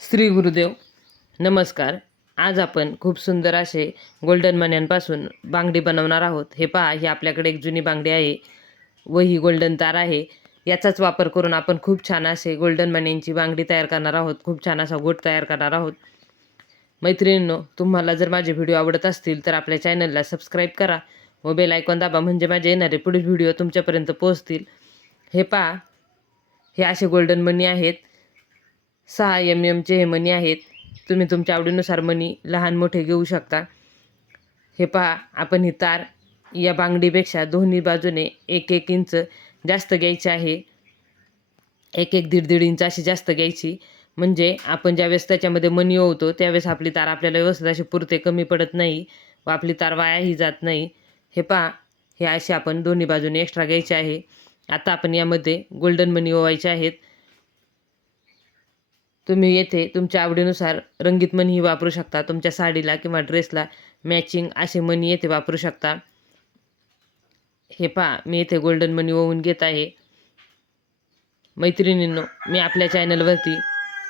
श्री गुरुदेव. नमस्कार. आज आपण खूप सुंदर असे गोल्डन मण्यांपासून बांगडी बनवणार आहोत. हे पहा ही आपल्याकडे एक जुनी बांगडी आहे व ही गोल्डन तार आहे. याचाच वापर करून आपण खूप छान असे गोल्डन मण्यांची बांगडी तयार करणार आहोत. खूप छान असा गोट तयार करणार आहोत. मैत्रिणींनो तुम्हाला जर माझे व्हिडिओ आवडत असतील तर आपल्या चॅनलला सबस्क्राईब करा व बेल आयकॉन दाबा म्हणजे माझे येणारे पुढील व्हिडिओ तुमच्यापर्यंत पोहोचतील. हे पहा हे असे गोल्डन मणी आहेत. सहा एम एमचे हे मणी आहेत तुम्ही तुमच्या आवडीनुसार मणी लहान मोठे घेऊ शकता. हे पहा आपण ही तार या बांगडीपेक्षा दोन्ही बाजूने एक एक इंच जास्त घ्यायची आहे. एक एक दीड दीड इंच अशी जास्त घ्यायची. म्हणजे आपण ज्यावेळेस त्याच्यामध्ये मनी ओवतो त्यावेळेस आपली तार आपल्याला व्यवस्थित अशी पुरते कमी पडत नाही व आपली तार वायाही जात नाही. हे पहा हे अशी आपण दोन्ही बाजूने एक्स्ट्रा घ्यायचे आहे. आता आपण यामध्ये गोल्डन मनी ओवायचे आहेत. तुम्ही येथे तुमच्या आवडीनुसार रंगीत मणीही वापरू शकता. तुमच्या साडीला किंवा ड्रेसला मॅचिंग असे मणी येथे वापरू शकता. हे पहा मी येथे गोल्डन मनी ओवून घेत आहे. मैत्रिणींनो मी आपल्या चॅनलवरती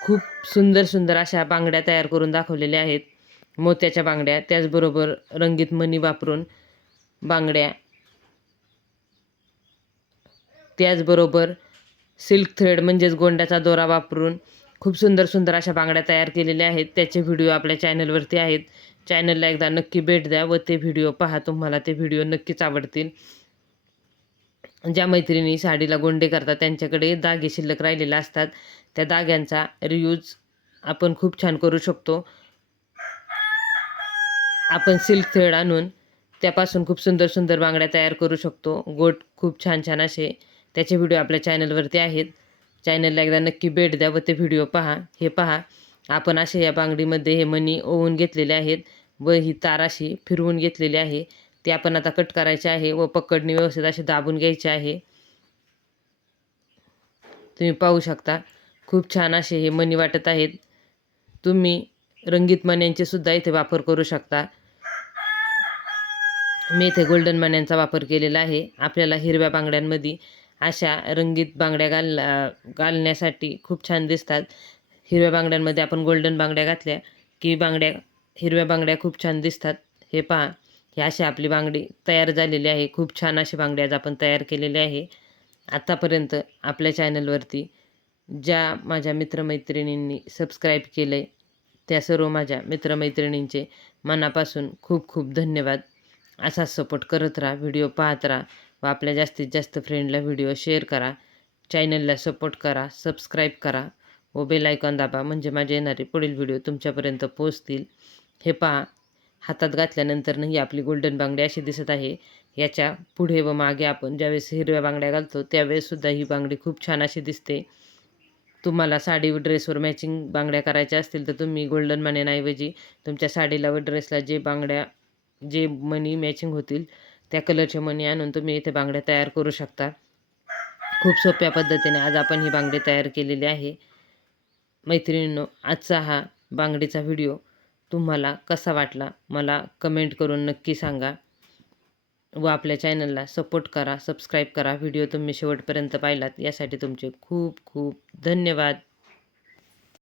खूप सुंदर सुंदर अशा बांगड्या तयार करून दाखवलेल्या आहेत. मोत्याच्या बांगड्या त्याचबरोबर रंगीत मणी वापरून बांगड्या. त्याचबरोबर सिल्क थ्रेड म्हणजेच गोंड्याचा दोरा वापरून खूप सुंदर सुंदर अशा बांगड्या तयार केलेल्या आहेत. त्याचे व्हिडिओ आपल्या चॅनलवरती आहेत. चॅनलला एकदा नक्की भेट द्या व ते व्हिडिओ पहा. तुम्हाला ते व्हिडिओ नक्कीच आवडतील. ज्या मैत्रिणी साडीला गोंडे करतात त्यांच्याकडे दागे शिल्लक राहिलेले असतात. त्या दाग्यांचा रियूज आपण खूप छान करू शकतो. आपण सिल्क थ्रेड आणून त्यापासून खूप सुंदर सुंदर बांगड्या तयार करू शकतो. गोट खूप छान छान असे त्याचे व्हिडिओ आपल्या चॅनलवरती आहेत. चॅनलला एकदा नक्की भेट द्या व ते व्हिडिओ पहा. हे पहा. आपण असे या बांगडीमध्ये हे मणी ओवून घेतलेले आहेत व ही तार अशी फिरवून घेतलेली आहे. ते आपण आता कट करायचे आहे व पकडणी व्यवस्थित असे दाबून घ्यायचे आहे. तुम्ही पाहू शकता. खूप छान असे हे मणी वाटत आहेत. तुम्ही रंगीत मण्यांचे सुद्धा इथे वापर करू शकता. मी इथे गोल्डन मण्यांचा वापर केलेला आहे. आपल्याला हिरव्या बांगड्यांमध्ये अशा रंगीत बांगड्या घाल घालण्यासाठी खूप छान दिसतात. हिरव्या बांगड्यांमध्ये आपण गोल्डन बांगड्या घातल्या की बांगड्या हिरव्या बांगड्या खूप छान दिसतात. हे पहा हे अशी आपली बांगडी तयार झालेली आहे. खूप छान अशी बांगडी आज आपण तयार केलेली आहे. आत्तापर्यंत आपल्या चॅनलवरती ज्या माझ्या मित्रमैत्रिणींनी सबस्क्राईब केलं आहे त्या सर्व माझ्या मित्रमैत्रिणींचे मनापासून खूप खूप धन्यवाद. असाच सपोर्ट करत राहा व्हिडिओ पाहत राहा. व आपल्या जास्तीत जास्त फ्रेंडला व्हिडिओ शेअर करा. चॅनलला सपोर्ट करा सबस्क्राईब करा व बेल आयकॉन दाबा म्हणजे माझे येणारे पुढील व्हिडिओ तुमच्यापर्यंत पोहोचतील. हे पहा हातात घातल्यानंतर ही आपली गोल्डन बांगडी अशी दिसत आहे. याच्यापुढे व मागे आपण ज्यावेळेस हिरव्या बांगड्या घालतो त्यावेळेससुद्धा ही बांगडी खूप छान अशी दिसते. तुम्हाला साडी व ड्रेसवर मॅचिंग बांगड्या करायच्या असतील तर तुम्ही गोल्डन मण्यांऐवजी तुमच्या साडीला व ड्रेसला जे बांगड्या जे मनी मॅचिंग होतील त्या कलरचे मणी आणून तुम्ही इथे बांगड्या तयार करू शकता. खूप सोप्या पद्धतीने आज आपण ही बांगडी तयार केलेली आहे. मैत्रिणींनो आजचा हा बांगडीचा व्हिडिओ तुम्हाला कसा वाटला मला कमेंट करून नक्की सांगा व आपल्या चॅनलला सपोर्ट करा सबस्क्राईब करा. व्हिडिओ तुम्ही शेवटपर्यंत पाहिलात यासाठी तुमचे खूप खूप धन्यवाद.